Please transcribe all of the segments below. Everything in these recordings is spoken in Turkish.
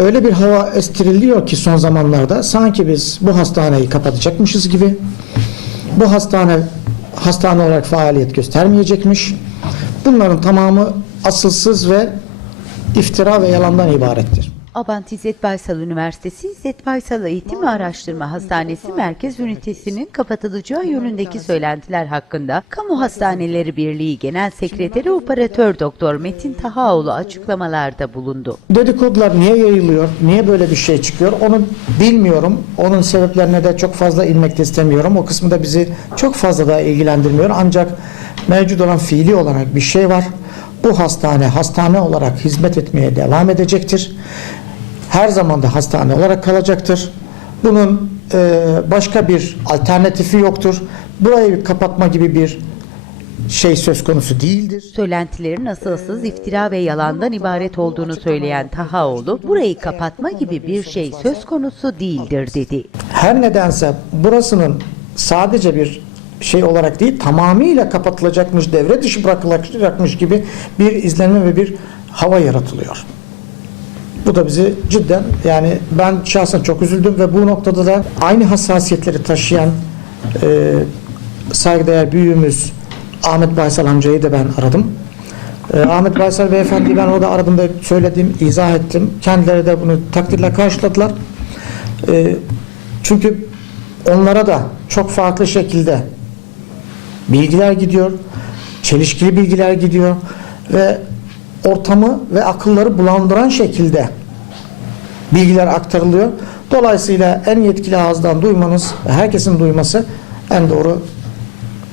öyle bir hava estiriliyor ki son zamanlarda sanki biz bu hastaneyi kapatacakmışız gibi. Bu hastane hastane olarak faaliyet göstermeyecekmiş. Bunların tamamı asılsız ve iftira ve yalandan ibarettir. Abant İzzet Baysal Üniversitesi İzzet Baysal Eğitim ve Araştırma Hastanesi Merkez Ünitesi'nin kapatılacağı yönündeki söylentiler hakkında Kamu Hastaneleri Birliği Genel Sekreteri Operatör Doktor Metin Tahaoğlu açıklamalarda bulundu. Dedikodular niye yayılıyor, niye böyle bir şey çıkıyor onu bilmiyorum. Onun sebeplerine de çok fazla inmek de istemiyorum. O kısmı da bizi çok fazla da ilgilendirmiyor. Ancak mevcut olan fiili olarak bir şey var. Bu hastane hastane olarak hizmet etmeye devam edecektir. Her zaman da hastane olarak kalacaktır. Bunun e, başka bir alternatifi yoktur. Burayı kapatma gibi bir şey söz konusu değildir. Söylentilerin asılsız iftira ve yalandan ibaret olduğunu söyleyen Tahaoğlu, burayı kapatma gibi bir şey söz konusu değildir dedi. her nedense burasının sadece bir şey olarak değil tamamıyla kapatılacakmış, devre dışı bırakılacakmış gibi bir izlenme ve bir hava yaratılıyor. Bu da bizi cidden yani ben şahsen çok üzüldüm ve bu noktada da aynı hassasiyetleri taşıyan e, saygıdeğer büyüğümüz Ahmet Baysal amcayı da ben aradım. E, Ahmet Baysal beyefendi ben o da aradığımda söyledim, izah ettim. Kendileri de bunu takdirle karşıladılar. E, çünkü onlara da çok farklı şekilde bilgiler gidiyor, çelişkili bilgiler gidiyor ve ortamı ve akılları bulandıran şekilde bilgiler aktarılıyor. Dolayısıyla en yetkili ağızdan duymanız herkesin duyması en doğru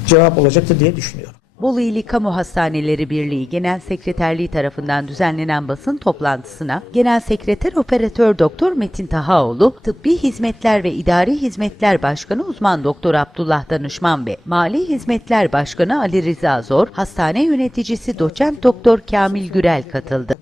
cevap olacaktır diye düşünüyorum. Bolu İli Kamu Hastaneleri Birliği Genel Sekreterliği tarafından düzenlenen basın toplantısına Genel Sekreter Operatör Doktor Metin Tahaoğlu, Tıbbi Hizmetler ve İdari Hizmetler Başkanı Uzman Doktor Abdullah Danışman ve Mali Hizmetler Başkanı Ali Rıza Zor, hastane yöneticisi Doçent Doktor Kamil Gürel katıldı.